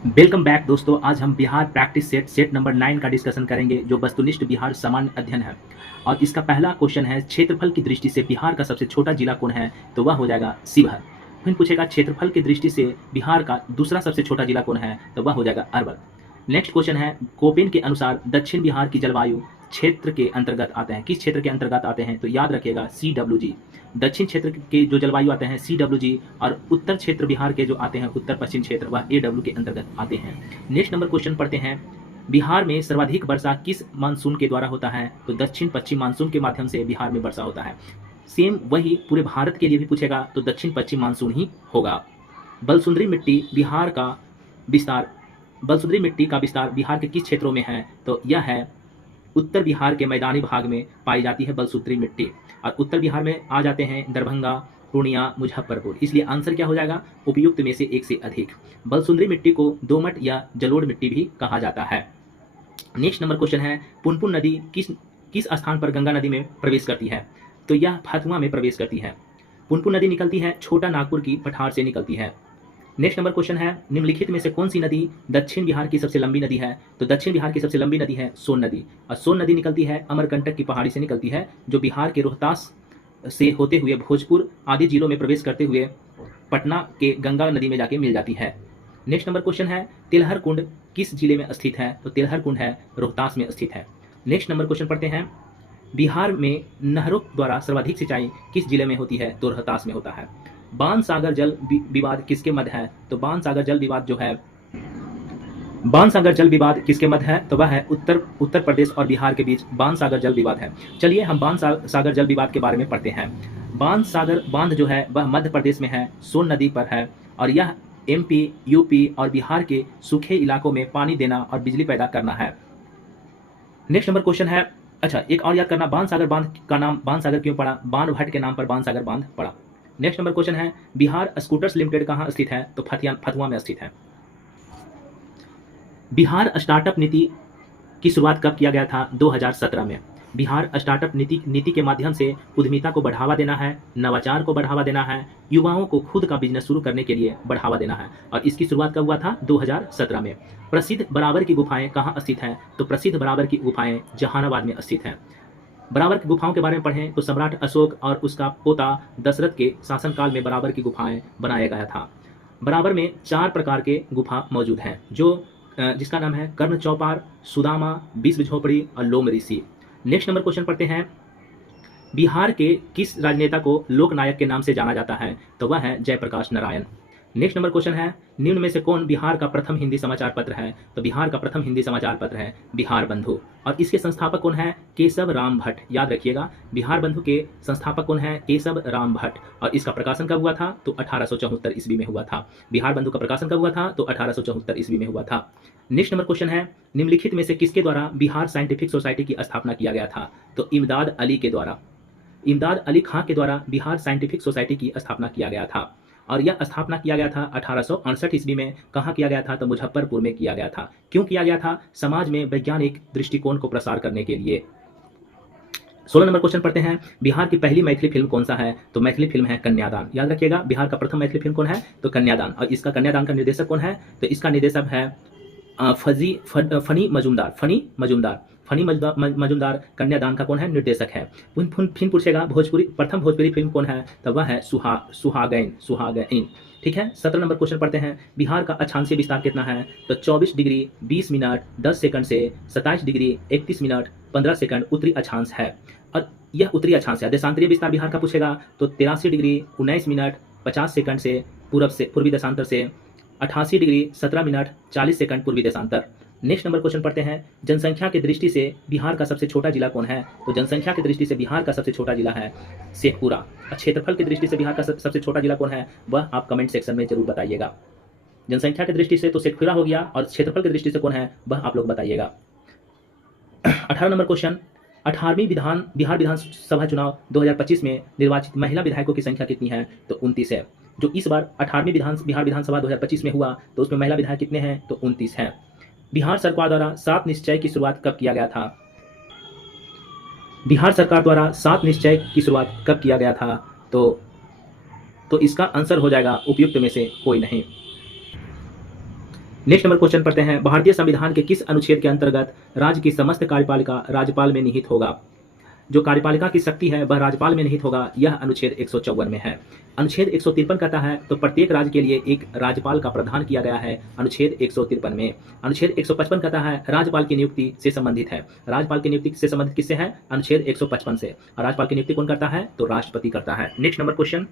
Welcome back दोस्तों। आज हम बिहार प्रैक्टिस सेट नंबर 9 का डिस्कशन करेंगे, जो वस्तुनिष्ठ बिहार सामान्य अध्ययन है। और इसका पहला क्वेश्चन है, क्षेत्रफल की दृष्टि से बिहार का सबसे छोटा जिला कौन है? तो वह हो जाएगा शिवहर। फिर पूछेगा, क्षेत्रफल की दृष्टि से बिहार का दूसरा सबसे छोटा जिला कौन है? तो वह हो जाएगा अरवल। नेक्स्ट क्वेश्चन है, कोपेन के अनुसार दक्षिण बिहार की जलवायु क्षेत्र के अंतर्गत आते हैं। किस क्षेत्र के अंतर्गत आते हैं? तो याद रखिएगा CWG। दक्षिण क्षेत्र के जो जलवायु आते हैं CWG, और उत्तर क्षेत्र बिहार के जो आते हैं उत्तर पश्चिम क्षेत्र, वह AW के अंतर्गत आते हैं। नेक्स्ट नंबर क्वेश्चन पढ़ते हैं, बिहार में सर्वाधिक वर्षा किस मानसून के द्वारा होता है? तो दक्षिण पश्चिम मानसून के माध्यम से बिहार में वर्षा होता है। सेम वही पूरे भारत के लिए भी पूछेगा तो दक्षिण पश्चिम मानसून ही होगा। बलसुंदरी मिट्टी बिहार का विस्तार बलसुंदरी मिट्टी का विस्तार बिहार के किस क्षेत्रों में है? तो यह है उत्तर बिहार के मैदानी भाग में पाई जाती है बलसूत्री मिट्टी। और उत्तर बिहार में आ जाते हैं दरभंगा, पूर्णिया, मुजफ्फरपुर। इसलिए आंसर क्या हो जाएगा? उपयुक्त में से एक से अधिक। बलसुंदरी मिट्टी को दोमट या जलोढ़ मिट्टी भी कहा जाता है। नेक्स्ट नंबर क्वेश्चन है, पुनपुन नदी किस किस स्थान पर गंगा नदी में प्रवेश करती है? तो यह फतुहा में प्रवेश करती है। पुनपुन नदी निकलती है छोटा नागपुर की पठार से निकलती है। नेक्स्ट नंबर क्वेश्चन है, निम्नलिखित में से कौन सी नदी दक्षिण बिहार की सबसे लंबी नदी है? तो दक्षिण बिहार की सबसे लंबी नदी है सोन नदी। और सोन नदी निकलती है अमरकंटक की पहाड़ी से निकलती है, जो बिहार के रोहतास से होते हुए भोजपुर आदि जिलों में प्रवेश करते हुए पटना के गंगा नदी में जाके मिल जाती है। नेक्स्ट नंबर क्वेश्चन है, तिलहर कुंड किस जिले में स्थित है? तो तिलहर कुंड है रोहतास में स्थित है। नेक्स्ट नंबर क्वेश्चन पढ़ते हैं, बिहार में नहरों द्वारा सर्वाधिक सिंचाई किस जिले में होती है? तो रोहतास में होता है। बाण सागर जल विवाद किसके मध्य है? तो बाण सागर जल विवाद किसके मध्य है? तो वह है उत्तर प्रदेश और बिहार के बीच बाण सागर जल विवाद है। चलिए हम बाण सागर जल विवाद के बारे में पढ़ते हैं। बाण सागर बांध जो है वह मध्य प्रदेश में है, सोन नदी पर है, और यह MP, UP और बिहार के सूखे इलाकों में पानी देना और बिजली पैदा करना है। नेक्स्ट नंबर क्वेश्चन है, अच्छा एक और याद करना, बाण सागर बांध का नाम बाण सागर क्यों पड़ा? बाण भट्ट के नाम पर बाण सागर बांध पड़ा। नेक्स्ट नंबर क्वेश्चन है, बिहार स्कूटर्स लिमिटेड कहाँ स्थित है? तो फतुहा में स्थित है। बिहार स्टार्टअप नीति की शुरुआत कब किया गया था? 2017 में। बिहार स्टार्टअप नीति के माध्यम से उद्यमिता को बढ़ावा देना है, नवाचार को बढ़ावा देना है, युवाओं को खुद का बिजनेस शुरू करने के लिए बढ़ावा देना है। और इसकी शुरुआत कब हुआ था? 2017 में। प्रसिद्ध बराबर की गुफाएं कहाँ स्थित हैं? तो प्रसिद्ध बराबर की गुफाएं जहानाबाद में स्थित हैं। बराबर की गुफाओं के बारे में पढ़ें तो सम्राट अशोक और उसका पोता दशरथ के शासनकाल में बराबर की गुफाएं बनाया गया था। बराबर में 4 प्रकार के गुफा मौजूद हैं, जिसका नाम है कर्ण चौपार, सुदामा, विश्व झोपड़ी और लोम ऋषि। नेक्स्ट नंबर क्वेश्चन पढ़ते हैं, बिहार के किस राजनेता को लोकनायक के नाम से जाना जाता है? तो वह है Jayaprakash Narayan. Next number question है, निम्न में से कौन बिहार का प्रथम हिंदी समाचार पत्र है? तो बिहार का प्रथम हिंदी समाचार पत्र है बिहार बंधु। और इसके संस्थापक कौन है? केशव राम भट्ट। याद रखिएगा, बिहार बंधु के संस्थापक कौन है? केशव राम भट्ट। और इसका प्रकाशन कब हुआ था? तो 1874 ईस्वी में हुआ था। बिहार बंधु का प्रकाशन कब हुआ था? तो 1874 ईस्वी में हुआ था। नेक्स्ट नंबर क्वेश्चन है, निम्नलिखित में से किसके द्वारा बिहार साइंटिफिक सोसाइटी की स्थापना किया गया था? तो इमदाद अली के द्वारा। इमदाद अली खां के द्वारा बिहार साइंटिफिक सोसाइटी की स्थापना किया गया था। और यह स्थापना किया गया था 1868 ईस्वी में। कहाँ किया गया था? तो मुजफ्फरपुर में किया गया था। क्यों किया गया था? समाज में वैज्ञानिक दृष्टिकोण को प्रसार करने के लिए। 16 नंबर क्वेश्चन पढ़ते हैं, बिहार की पहली मैथिली फिल्म कौन सा है? तो मैथिली फिल्म है कन्यादान। याद रखिएगा, बिहार का प्रथम मैथिली फिल्म कौन है? तो कन्यादान। और इसका कन्यादान का निर्देशक कौन है? तो इसका निर्देशक है फनी मजूमदार कन्यादान का कौन है? निर्देशक है। फिर पूछेगा, प्रथम भोजपुरी फिल्म कौन है? तो वह है सुहागैन। ठीक है। 17 नंबर क्वेश्चन पढ़ते हैं, बिहार का अक्षांशीय विस्तार कितना है? तो 24 डिग्री 20 मिनट 10 सेकंड से 27 डिग्री 31 मिनट 15 सेकंड उत्तरी अक्षांश है। और यह उत्तरी अक्षांश है। देशांतरीय विस्तार बिहार का पूछेगा तो 83 डिग्री 19 मिनट 50 सेकंड से पूर्वी देशांतर से 88 डिग्री 17 मिनट 40 सेकंड पूर्वी देशांतर। नेक्स्ट नंबर क्वेश्चन पढ़ते हैं, जनसंख्या की दृष्टि से बिहार का सबसे छोटा जिला कौन है? तो जनसंख्या की दृष्टि से बिहार का सबसे छोटा जिला है शेखपुरा। क्षेत्रफल की दृष्टि से बिहार का सबसे छोटा जिला कौन है? वह आप कमेंट सेक्शन में जरूर बताइएगा। जनसंख्या की दृष्टि से तो शेखपुरा हो गया, और क्षेत्रफल की दृष्टि से कौन है वह आप लोग बताइएगा। 18 नंबर क्वेश्चन, 18वीं बिहार विधानसभा चुनाव 2025 में निर्वाचित महिला विधायकों की संख्या कितनी है? तो 29 है। जो इस बार 18वीं बिहार विधानसभा 2025 में हुआ तो उसमें महिला विधायक कितने हैं? तो 29 हैं। बिहार सरकार द्वारा 7 निश्चय की शुरुआत कब किया गया था? बिहार सरकार द्वारा 7 निश्चय की शुरुआत कब किया गया था? तो इसका आंसर हो जाएगा उपयुक्त में से कोई नहीं। नेक्स्ट नंबर क्वेश्चन पढ़ते हैं, भारतीय संविधान के किस अनुच्छेद के अंतर्गत राज्य की समस्त कार्यपालिका राज्यपाल में निहित होगा? जो कार्यपालिका की शक्ति है वह राज्यपाल में निहित होगा, यह अनुच्छेद 154 में है। अनुच्छेद 153 कहता है तो प्रत्येक राज्य के लिए एक राज्यपाल का प्रावधान किया गया है अनुच्छेद 153 में। अनुच्छेद 155 कहता है राज्यपाल की नियुक्ति से संबंधित है। राज्यपाल की नियुक्ति से संबंधित किससे है? अनुच्छेद 155 से। और राज्यपाल की नियुक्ति कौन करता है? तो राष्ट्रपति करता है। नेक्स्ट नंबर क्वेश्चन,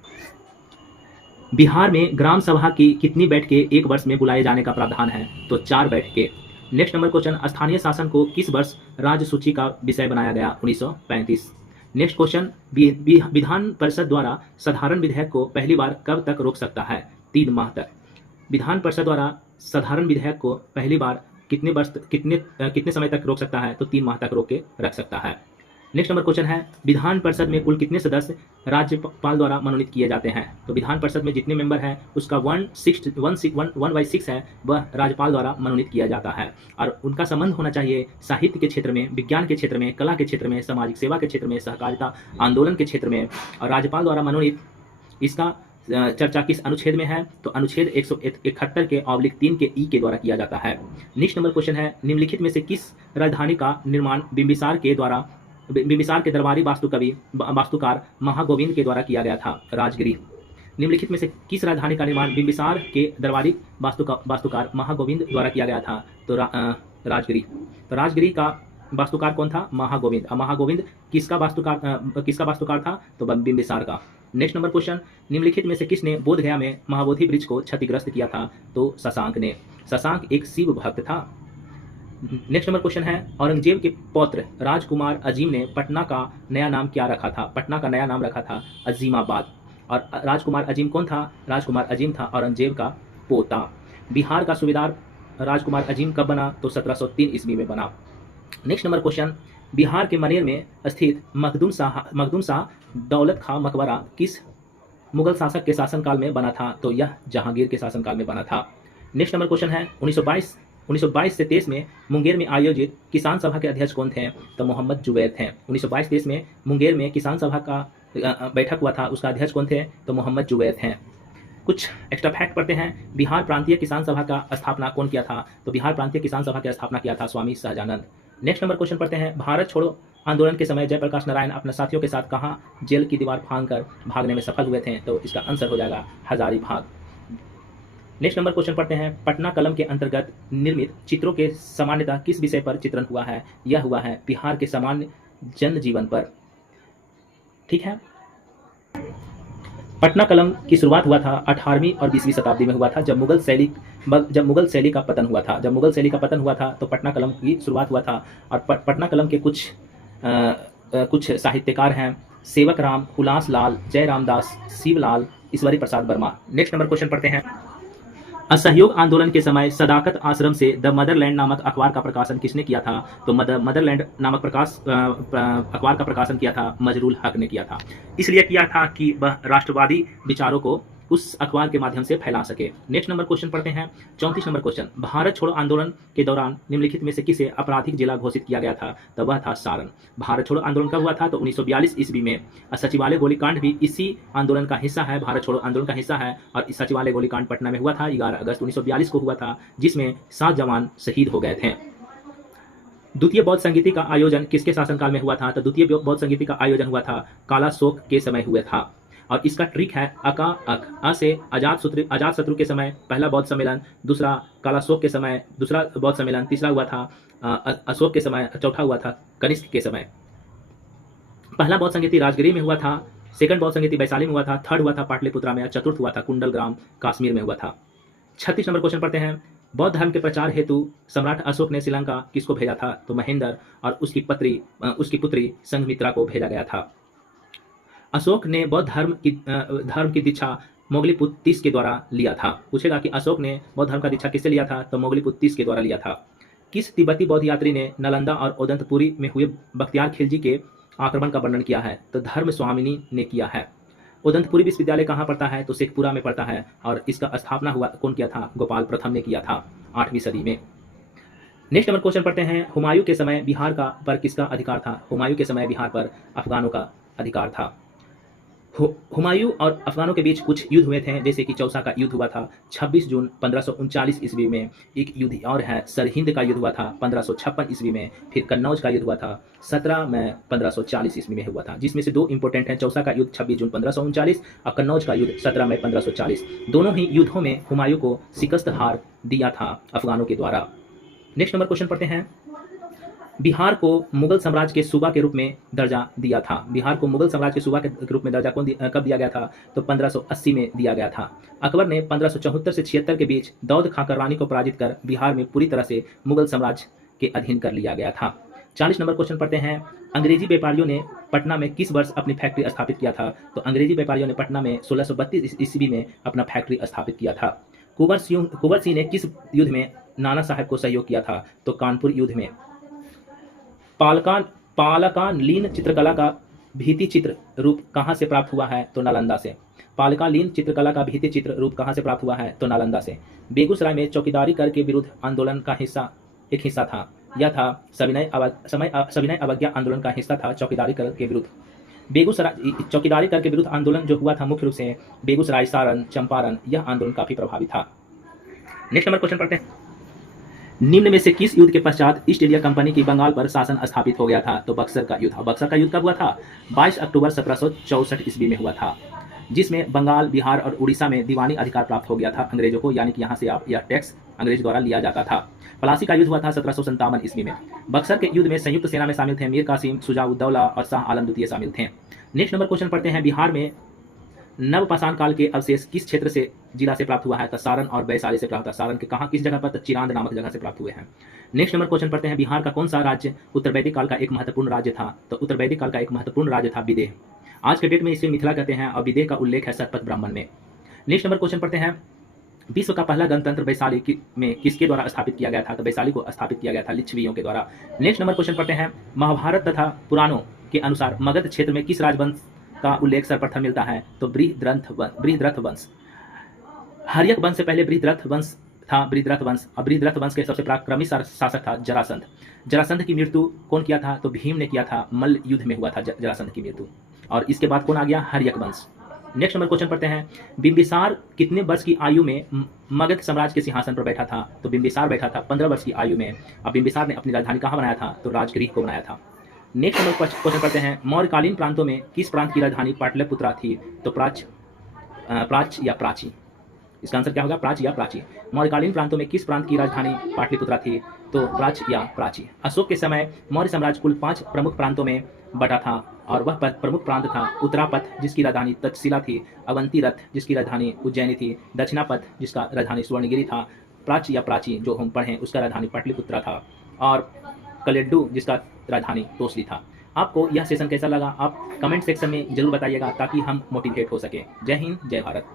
बिहार में ग्राम सभा की कितनी बैठकें एक वर्ष में बुलाए जाने का प्रावधान है? तो 4 बैठकें। नेक्स्ट नंबर क्वेश्चन, स्थानीय शासन को किस वर्ष राज्य सूची का विषय बनाया गया? 1935। नेक्स्ट क्वेश्चन, विधान परिषद द्वारा साधारण विधेयक को पहली बार कब तक रोक सकता है? 3 माह तक। विधान परिषद द्वारा साधारण विधेयक को पहली बार कितने समय तक रोक सकता है? तो 3 माह तक रोक के रख सकता है। नेक्स्ट नंबर क्वेश्चन है, विधान परिषद में कुल कितने सदस्य राज्यपाल द्वारा मनोनीत किए जाते हैं? तो विधान परिषद में जितने मेंबर हैं उसका 1/6 है वह राज्यपाल द्वारा मनोनीत किया जाता है। और उनका संबंध होना चाहिए साहित्य के क्षेत्र में, विज्ञान के क्षेत्र में, कला के क्षेत्र में, सामाजिक सेवा के क्षेत्र में, सहकारिता आंदोलन के क्षेत्र में। और राज्यपाल द्वारा मनोनीत इसका चर्चा किस अनुच्छेद में है? तो अनुच्छेद 171 के (3) के ई के द्वारा किया जाता है। नेक्स्ट नंबर क्वेश्चन है, निम्नलिखित में से किस राजधानी का निर्माण बिंबिसार के दरबारी वास्तुकार महागोविंद के द्वारा किया गया था? राजगिरी। निम्नलिखित में से किस राजधानी का निर्माण बिंबिसार के दरबारी वास्तुकार महागोविंद द्वारा किया गया था? तो राजगिरी। तो राजगिरी का वास्तुकार कौन था? महागोविंद। महागोविंद किसका वास्तुकार था? तो बिंबिसार का। नेक्स्ट नंबर क्वेश्चन, निम्नलिखित में से किसने बोध गया में महाबोधि वृक्ष को क्षतिग्रस्त किया था? तो शशांक ने। शशांक एक शिव भक्त था। नेक्स्ट नंबर क्वेश्चन है, औरंगजेब के पौत्र राजकुमार अजीम ने पटना का नया नाम क्या रखा था? पटना का नया नाम रखा था अजीमाबाद। और राजकुमार अजीम कौन था? राजकुमार अजीम था औरंगजेब का पोता। बिहार का सूबेदार राजकुमार अजीम कब बना? तो 1703 ईस्वी में बना। नेक्स्ट नंबर क्वेश्चन, बिहार के मनेर में स्थित मखदूम शाह दौलत खां मकबरा किस मुगल शासक के शासनकाल में बना था? तो यह जहांगीर के शासनकाल में बना था। नेक्स्ट नंबर क्वेश्चन है, 1922 से 23 में मुंगेर में आयोजित किसान सभा के अध्यक्ष कौन थे? तो मोहम्मद जुबैर थे। 1922-23 में मुंगेर में किसान सभा का बैठक हुआ था, उसका अध्यक्ष कौन थे? तो मोहम्मद जुबैर थे। कुछ एक्स्ट्रा फैक्ट पढ़ते हैं, बिहार प्रांतीय किसान सभा का स्थापना कौन किया था? तो बिहार प्रांतीय किसान सभा की स्थापना किया था Swami Sahajanand. Next number question पढ़ते हैं, भारत छोड़ो आंदोलन के समय जयप्रकाश नारायण अपने साथियों के साथ कहाँ जेल की दीवार फांदकर भागने में सफल हुए थे? तो इसका आंसर हो जाएगा हजारीबाग। नेक्स्ट नंबर क्वेश्चन पढ़ते हैं, पटना कलम के अंतर्गत निर्मित चित्रों के सामान्यतः किस विषय पर चित्रण हुआ है? यह हुआ है बिहार के सामान्य जनजीवन पर। ठीक है, पटना कलम की शुरुआत हुआ था 18वीं और 20वीं शताब्दी में हुआ था, जब मुगल शैली का पतन हुआ था। जब मुगल शैली का पतन हुआ था तो पटना कलम की शुरुआत हुआ था। और पटना कलम के कुछ साहित्यकार हैं सेवक राम, उलास लाल, जय Ramdas, Shivlal, Ishwari Prasad Verma. Next number question पढ़ते हैं, असहयोग आंदोलन के समय सदाकत आश्रम से द मदरलैंड नामक अखबार का प्रकाशन किसने किया था? तो मदरलैंड नामक अखबार का प्रकाशन किया था मजरूल हक ने किया था। इसलिए किया था कि वह राष्ट्रवादी विचारों को उस अखबार के माध्यम से फैला सके। नेक्स्ट नंबर क्वेश्चन पढ़ते हैं, 34 नंबर क्वेश्चन, भारत छोड़ो आंदोलन के दौरान निम्नलिखित में से किसे आपराधिक जिला घोषित किया गया था? तो वह था सारण। भारत छोड़ो आंदोलन कब हुआ था? तो 1942 ईस्वी में। सचिवालय गोलीकांड भी इसी आंदोलन का हिस्सा है, भारत छोड़ो आंदोलन का हिस्सा है। और सचिवालय गोलीकांड पटना में हुआ था, 11 अगस्त 1942 को हुआ था, जिसमें 7 जवान शहीद हो गए थे। द्वितीय बौद्ध संगीति का आयोजन किसके शासनकाल में हुआ था? तो द्वितीय बौद्ध संगीति का आयोजन हुआ था काला शोक के समय हुआ था। और इसका ट्रिक है अका अक। अ से अजात शत्रु के समय पहला बौद्ध सम्मेलन, दूसरा काला शोक के समय दूसरा बौद्ध सम्मेलन, तीसरा हुआ था अशोक के समय, चौथा हुआ था कनिष्क के समय। पहला बौद्ध संगीति राजगिरी में हुआ था, सेकंड बौद्ध संगीति वैशाली में हुआ था, थर्ड हुआ था पाटलिपुत्रा में, चतुर्थ हुआ था कुंडलग्राम कश्मीर में हुआ था। 36 नंबर क्वेश्चन पढ़ते हैं, बौद्ध धर्म के प्रचार हेतु सम्राट अशोक ने श्रीलंका किसको भेजा था? तो महेंद्र और उसकी पुत्री संघमित्रा को भेजा गया था। अशोक ने बौद्ध धर्म की दीक्षा मोगलीपुत्र तीस के द्वारा लिया था। पूछेगा कि अशोक ने बौद्ध धर्म का दीक्षा किससे लिया था? तो मोगलीपुत्र तीस के द्वारा लिया था। किस तिब्बती बौद्ध यात्री ने नालंदा और ओदंतपुरी में हुए बख्तियार खिलजी के आक्रमण का वर्णन किया है? तो धर्म स्वामिनी ने किया है। ओदंतपुरी विश्वविद्यालय कहाँ पड़ता है? तो शेखपुरा में पड़ता है। और इसका स्थापना कौन किया था? गोपाल प्रथम ने किया था 8वीं सदी में। नेक्स्ट नंबर क्वेश्चन पढ़ते हैं, हुमायूं के समय बिहार पर किसका अधिकार था? हुमायूं के समय बिहार पर अफगानों का अधिकार था। हुमायूं और अफगानों के बीच कुछ युद्ध हुए थे, जैसे कि चौसा का युद्ध हुआ था 26 जून 1539 ईस्वी में। एक युद्ध और है, सरहिंद का युद्ध हुआ था 1556 ईस्वी में। फिर कन्नौज का युद्ध हुआ था 17 मई 1540 ईस्वी में हुआ था, जिसमें से दो इंपॉर्टेंट हैं। चौसा का युद्ध 26 जून 1539 और कन्नौज का युद्ध 17 मई 1540। दोनों ही युद्धों में हुमायूं को शिकस्त हार दिया था अफगानों के द्वारा। नेक्स्ट नंबर क्वेश्चन पढ़ते हैं। बिहार को मुगल साम्राज्य के सूबा के रूप में दर्जा दिया था। बिहार को मुगल साम्राज्य के सूबा के रूप में दर्जा कब दिया गया था? तो 1580 में दिया गया था। अकबर ने 1574 से 76 के बीच दाऊद खां कररानी को पराजित कर बिहार में पूरी तरह से मुगल साम्राज्य के अधीन कर लिया गया था। 40 नंबर क्वेश्चन पढ़ते हैं। अंग्रेजी व्यापारियों ने पटना में किस वर्ष अपनी फैक्ट्री स्थापित किया था? तो अंग्रेजी व्यापारियों ने पटना में 1632 ईस्वी में अपना फैक्ट्री स्थापित किया था। कुंवर सिंह ने किस युद्ध में नाना साहब को सहयोग किया था? तो कानपुर युद्ध में। पालकालीन चित्रकला का भित्ति चित्र रूप कहाँ से प्राप्त हुआ है? तो नालंदा से। पालकालीन चित्रकला का भित्ति चित्र रूप कहाँ से प्राप्त हुआ है? तो नालंदा से। बेगूसराय में चौकीदारी कर के विरुद्ध आंदोलन का एक हिस्सा था। यह था सविनय अवज्ञा आंदोलन का हिस्सा था चौकीदारी कर के विरुद्ध। बेगूसराय चौकीदारी कर के विरुद्ध आंदोलन जो हुआ था मुख्य रूप से बेगूसराय, सारण, चंपारण, यह आंदोलन काफी प्रभावी था। नेक्स्ट नंबर क्वेश्चन पढ़ते हैं। निम्न में से किस युद्ध के पश्चात ईस्ट इंडिया कंपनी की बंगाल पर शासन स्थापित हो गया था? तो बक्सर का युद्ध। बक्सर का युद्ध कब हुआ था? 22 अक्टूबर 1764 ईस्वी में हुआ था, जिसमें बंगाल, बिहार और उड़ीसा में दीवानी अधिकार प्राप्त हो गया था अंग्रेजों को, यानी कि यहाँ से यह टैक्स अंग्रेज द्वारा लिया जाता था। प्लासी का युद्ध हुआ था 1757 ईस्वी में। बक्सर के युद्ध में संयुक्त सेना में शामिल थे मीर कासिम, शुजा-उद-दौला और शाह आलम द्वितीय शामिल थे। नेक्स्ट नंबर क्वेश्चन पढ़ते हैं। बिहार में नवपाषाण काल के अवशेष किस क्षेत्र से जिला से प्राप्त हुआ है? तो सारण और वैशाली से प्राप्त हुआ। सारण के कहाँ, किस जगह पर? तो चिरांद नामक जगह से प्राप्त हुए हैं। नेक्स्ट नंबर क्वेश्चन पढ़ते हैं। बिहार का कौन सा राज्य उत्तर वैदिक काल का एक महत्वपूर्ण राज्य था? तो उत्तर वैदिक काल का एक महत्वपूर्ण राज्य था विदेह। आज के डेट में इसे मिथिला कहते हैं और विदेह का उल्लेख है शतपथ ब्राह्मण में। नेक्स्ट नंबर क्वेश्चन पढ़ते हैं। विश्व का पहला गणतंत्र वैशाली में किसके द्वारा स्थापित किया गया था? तो वैशाली को स्थापित किया गया था लिच्छवियों के द्वारा। नेक्स्ट नंबर क्वेश्चन पढ़ते हैं। महाभारत तथा पुराणों के अनुसार मगध क्षेत्र में किस राजवंश का उल्लेख सर्वप्रथम मिलता है? तो बृहद्रथ वंश। हर्यक वंश से पहले बृहद्रथ वंश था। बृहद्रथ वंश और बृहद्रथ वंश के सबसे पराक्रमी शासक था जरासंध। जरासंध की मृत्यु कौन किया था? तो भीम ने किया था। मल्ल युद्ध में हुआ था जरासंध की मृत्यु। और इसके बाद कौन आ गया? हर्यक वंश। नेक्स्ट नंबर क्वेश्चन पढ़ते हैं। बिंबिसार कितने वर्ष की आयु में मगध साम्राज्य के सिंहासन पर बैठा था? तो बिंबिसार बैठा था 15 वर्ष की आयु में। अब बिंबिसार ने अपनी राजधानी कहाँ बनाया था? तो राजगृह को बनाया था। नेक्स्ट नंबर क्वेश्चन पढ़ते हैं। मौर्यकालीन प्रांतों में किस प्रांत की राजधानी पाटलिपुत्रा थी? तो प्राच या प्राची। इसका आंसर क्या होगा? प्राच या प्राची। मौर्यकालीन प्रांतों में किस प्रांत की राजधानी पाटलिपुत्रा थी? तो प्राच या प्राची। अशोक के समय मौर्य साम्राज्य कुल 5 प्रमुख प्रांतों में बटा था और वह प्रमुख प्रांत था उत्तरापथ जिसकी राजधानी तक्षशिला थी, अवंतीरथ जिसकी राजधानी उज्जैनी थी, दक्षिणापथ जिसका राजधानी स्वर्णगिरी था, प्राच या प्राची जो हम पढ़ें उसका राजधानी पाटलिपुत्रा था, और कलेड्डू जिसका राजधानी तोसली था। आपको यह सेशन कैसा लगा आप कमेंट सेक्शन में जरूर बताइएगा ताकि हम मोटिवेट हो सके। जय हिंद, जय भारत।